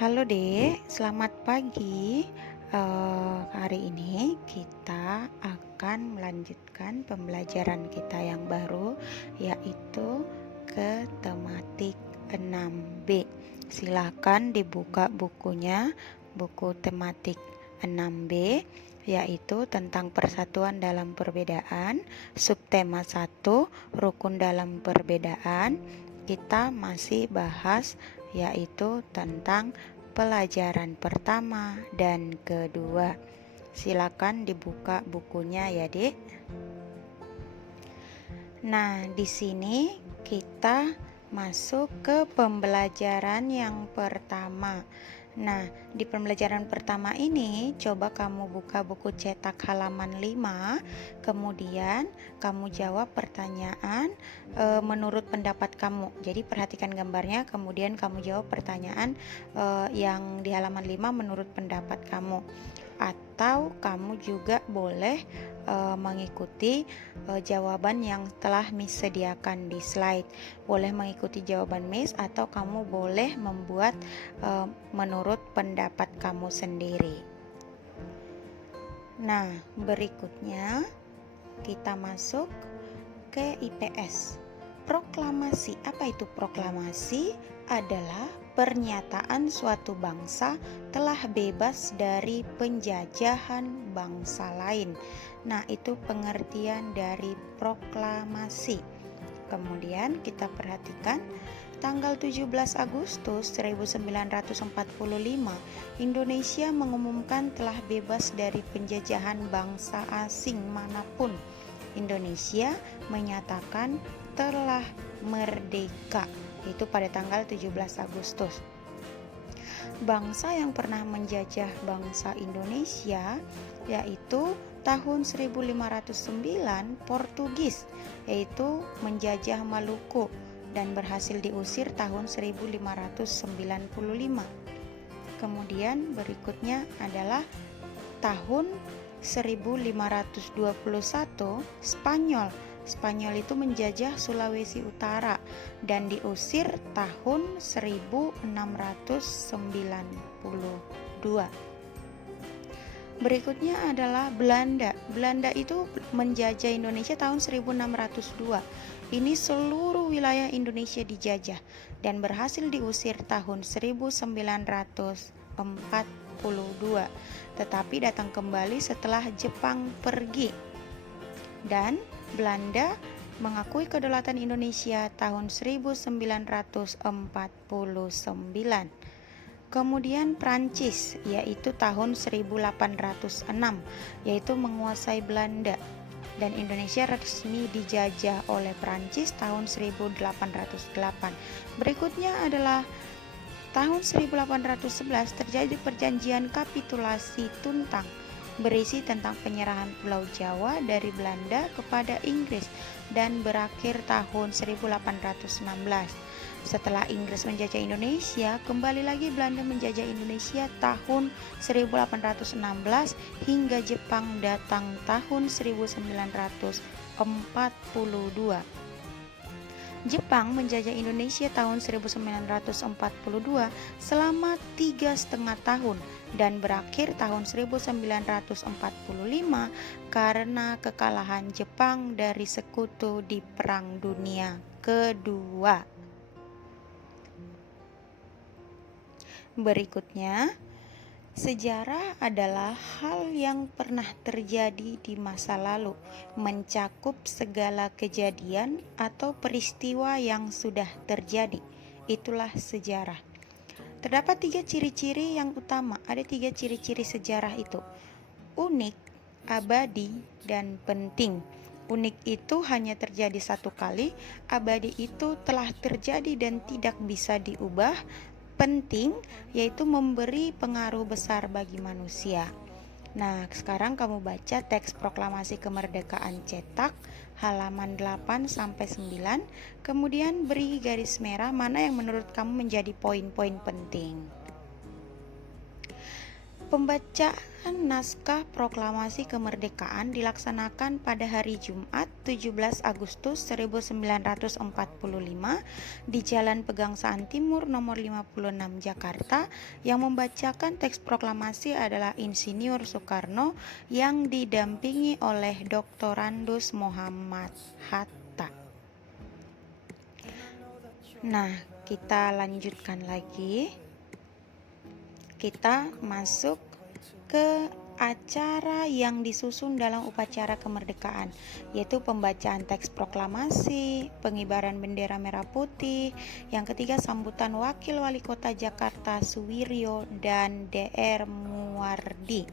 Halo Dek, selamat pagi. Hari ini kita akan melanjutkan pembelajaran kita yang baru, yaitu ke tematik 6B. Silakan dibuka bukunya, buku tematik 6B, yaitu tentang persatuan dalam perbedaan, subtema 1, rukun dalam perbedaan. Kita masih bahas yaitu tentang pelajaran pertama dan kedua. Silakan dibuka bukunya ya, Dek. Nah, di sini kita masuk ke pembelajaran yang pertama. Nah, di pembelajaran pertama ini coba kamu buka buku cetak halaman 5, kemudian kamu jawab pertanyaan menurut pendapat kamu. Jadi perhatikan gambarnya, kemudian kamu jawab pertanyaan yang di halaman 5 menurut pendapat kamu. Atau kamu juga boleh mengikuti jawaban yang telah Miss sediakan di slide. Boleh mengikuti jawaban Miss atau kamu boleh membuat menurut pendapat kamu sendiri. Nah, berikutnya kita masuk ke IPS. Proklamasi. Apa itu proklamasi? Adalah pernyataan suatu bangsa telah bebas dari penjajahan bangsa lain. Nah, itu pengertian dari proklamasi. Kemudian kita perhatikan tanggal 17 Agustus 1945, Indonesia mengumumkan telah bebas dari penjajahan bangsa asing manapun. Indonesia menyatakan telah merdeka, itu pada tanggal 17 Agustus. Bangsa yang pernah menjajah bangsa Indonesia yaitu tahun 1509 Portugis, yaitu menjajah Maluku dan berhasil diusir tahun 1595. Kemudian berikutnya adalah tahun 1521 Spanyol itu menjajah Sulawesi Utara dan diusir tahun 1692. Berikutnya adalah Belanda. Belanda itu menjajah Indonesia tahun 1602. Ini seluruh wilayah Indonesia dijajah dan berhasil diusir tahun 1942. Tetapi datang kembali setelah Jepang pergi. Dan Belanda mengakui kedaulatan Indonesia tahun 1949. Kemudian Prancis, yaitu tahun 1806, yaitu menguasai Belanda, dan Indonesia resmi dijajah oleh Prancis tahun 1808. Berikutnya adalah tahun 1811 terjadi perjanjian kapitulasi Tuntang, berisi tentang penyerahan Pulau Jawa dari Belanda kepada Inggris dan berakhir tahun 1816. Setelah Inggris menjajah Indonesia, kembali lagi Belanda menjajah Indonesia tahun 1816 hingga Jepang datang tahun 1942. Jepang menjajah Indonesia tahun 1942 selama 3,5 tahun dan berakhir tahun 1945 karena kekalahan Jepang dari sekutu di Perang Dunia Kedua. Berikutnya, sejarah adalah hal yang pernah terjadi di masa lalu, mencakup segala kejadian atau peristiwa yang sudah terjadi. Itulah sejarah. Terdapat 3 ciri-ciri yang utama. Ada 3 ciri-ciri sejarah itu: unik, abadi, dan penting. Unik itu hanya terjadi satu kali, abadi itu telah terjadi dan tidak bisa diubah, penting yaitu memberi pengaruh besar bagi manusia. Nah, sekarang kamu baca teks proklamasi kemerdekaan cetak halaman 8-9, kemudian beri garis merah mana yang menurut kamu menjadi poin-poin penting. Pembacaan naskah proklamasi kemerdekaan dilaksanakan pada hari Jumat 17 Agustus 1945 di Jalan Pegangsaan Timur nomor 56 Jakarta. Yang membacakan teks proklamasi adalah Insinyur Soekarno yang didampingi oleh Dr. Randus Muhammad Hatta. Nah, kita lanjutkan lagi. Kita masuk ke acara yang disusun dalam upacara kemerdekaan, yaitu pembacaan teks proklamasi, pengibaran bendera merah putih, yang ketiga sambutan Wakil Wali Kota Jakarta Suwiryo dan Dr. Muwardi.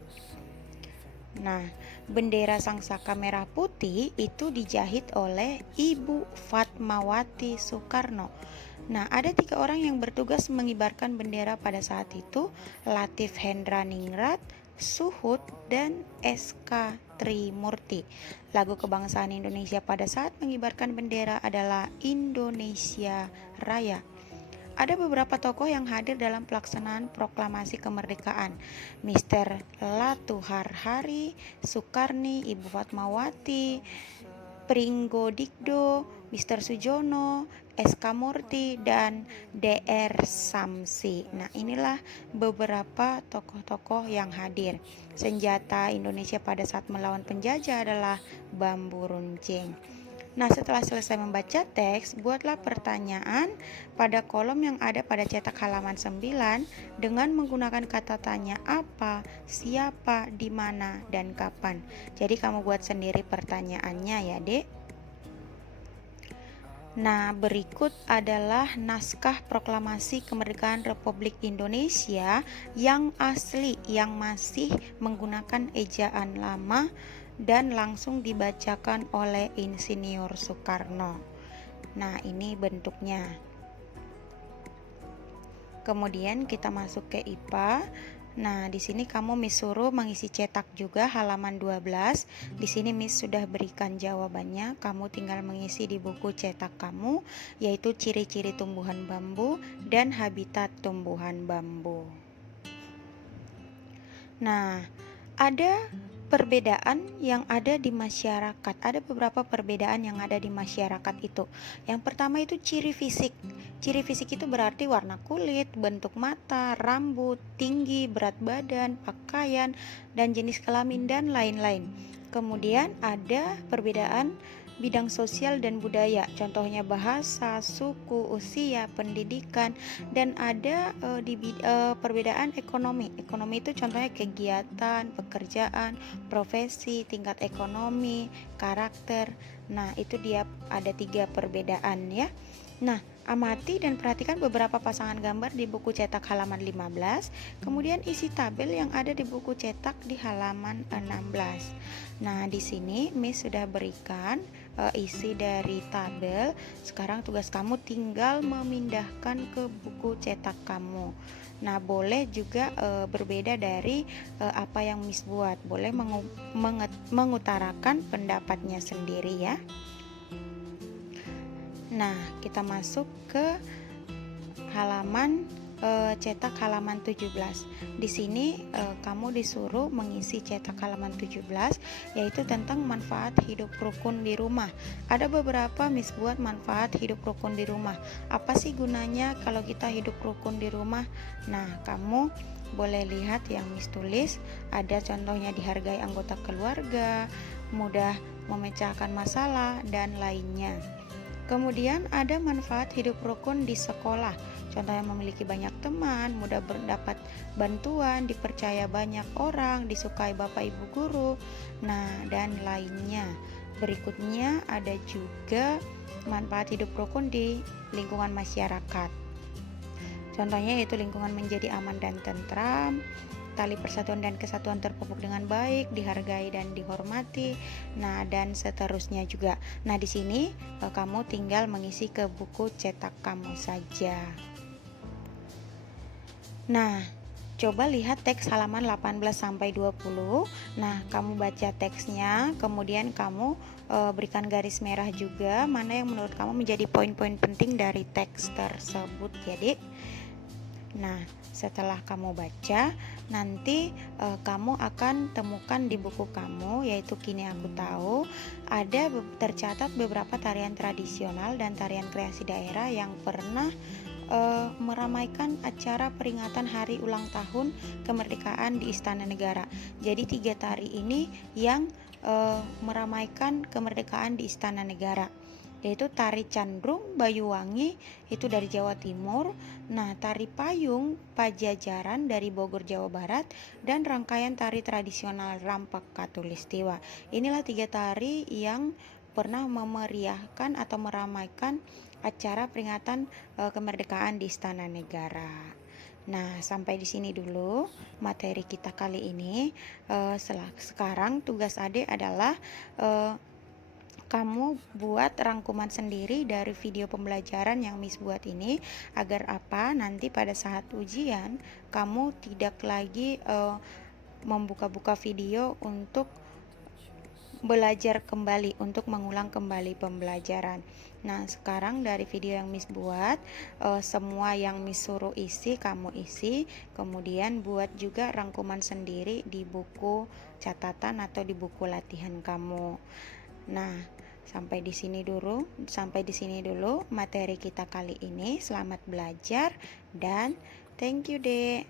Nah, bendera Sangsaka merah putih itu dijahit oleh Ibu Fatmawati Soekarno. Nah, ada 3 orang yang bertugas mengibarkan bendera pada saat itu, Latif Hendra Ningrat, Suhut, dan SK Trimurti. Lagu kebangsaan Indonesia pada saat mengibarkan bendera adalah Indonesia Raya. Ada beberapa tokoh yang hadir dalam pelaksanaan proklamasi kemerdekaan. Mr. Latuhar Hari, Soekarni, Ibu Fatmawati, Pringgo Dikdo, Mr. Sujono, SK Murti, dan Dr. Samsi. Nah, inilah beberapa tokoh-tokoh yang hadir. Senjata Indonesia pada saat melawan penjajah adalah bambu runcing. Nah, setelah selesai membaca teks, buatlah pertanyaan pada kolom yang ada pada cetak halaman 9 dengan menggunakan kata tanya apa, siapa, di mana, dan kapan. Jadi kamu buat sendiri pertanyaannya ya, Dek. Nah, berikut adalah naskah proklamasi kemerdekaan Republik Indonesia yang asli, yang masih menggunakan ejaan lama dan langsung dibacakan oleh Insinyur Soekarno. Nah, ini bentuknya. Kemudian kita masuk ke IPA. Nah, di sini kamu Miss suruh mengisi cetak juga halaman 12. Di sini Miss sudah berikan jawabannya. Kamu tinggal mengisi di buku cetak kamu, yaitu ciri-ciri tumbuhan bambu dan habitat tumbuhan bambu. Nah, ada perbedaan yang ada di masyarakat. Ada beberapa perbedaan yang ada di masyarakat itu. Yang pertama itu ciri fisik. Ciri fisik itu berarti warna kulit, bentuk mata, rambut, tinggi, berat badan, pakaian, dan jenis kelamin, dan lain-lain. Kemudian ada perbedaan bidang sosial dan budaya, contohnya bahasa, suku, usia, pendidikan, dan ada perbedaan ekonomi. Ekonomi itu contohnya kegiatan, pekerjaan, profesi, tingkat ekonomi, karakter. Nah, itu dia ada 3 perbedaan ya. Nah, amati dan perhatikan beberapa pasangan gambar di buku cetak halaman 15, kemudian isi tabel yang ada di buku cetak di halaman 16. Nah, di sini Miss sudah berikan isi dari tabel. Sekarang tugas kamu tinggal memindahkan ke buku cetak kamu. Nah, boleh juga berbeda dari apa yang Miss buat. Boleh mengutarakan pendapatnya sendiri ya. Nah, kita masuk ke halaman cetak halaman 17. Di sini kamu disuruh mengisi cetak halaman 17, yaitu tentang manfaat hidup rukun di rumah. Ada beberapa Miss buat manfaat hidup rukun di rumah. Apa sih gunanya kalau kita hidup rukun di rumah? Nah, kamu boleh lihat yang Miss tulis. Ada contohnya dihargai anggota keluarga, mudah memecahkan masalah, dan lainnya. Kemudian ada manfaat hidup rukun di sekolah, contohnya memiliki banyak teman, mudah mendapat bantuan, dipercaya banyak orang, disukai bapak ibu guru, nah dan lainnya. Berikutnya ada juga manfaat hidup rukun di lingkungan masyarakat. Contohnya yaitu lingkungan menjadi aman dan tentram, tali persatuan dan kesatuan terpupuk dengan baik, dihargai dan dihormati, nah dan seterusnya juga. Nah, di sini kamu tinggal mengisi ke buku cetak kamu saja. Nah, coba lihat teks halaman 18 sampai 20. Nah, kamu baca teksnya, kemudian kamu berikan garis merah juga mana yang menurut kamu menjadi poin-poin penting dari teks tersebut ya, Dik. Nah, setelah kamu baca, nanti kamu akan temukan di buku kamu, yaitu Kini Aku Tahu, ada tercatat beberapa tarian tradisional dan tarian kreasi daerah yang pernah meramaikan acara peringatan hari ulang tahun kemerdekaan di Istana Negara. Jadi 3 tari ini yang meramaikan kemerdekaan di Istana Negara, yaitu tari Candrung Bayuwangi itu dari Jawa Timur, nah tari Payung Pajajaran dari Bogor Jawa Barat, dan rangkaian tari tradisional Rampak Katulistiwa. Inilah 3 tari yang pernah memeriahkan atau meramaikan acara peringatan kemerdekaan di Istana Negara. Nah, sampai di sini dulu materi kita kali ini. Sekarang tugas adik adalah kamu buat rangkuman sendiri dari video pembelajaran yang Miss buat ini, agar apa? Nanti pada saat ujian kamu tidak lagi membuka-buka video untuk belajar kembali, untuk mengulang kembali pembelajaran. Nah, sekarang dari video yang Miss buat, semua yang Miss suruh isi kamu isi, kemudian buat juga rangkuman sendiri di buku catatan atau di buku latihan kamu. Nah, sampai di sini dulu materi kita kali ini. Selamat belajar dan thank you, Dek.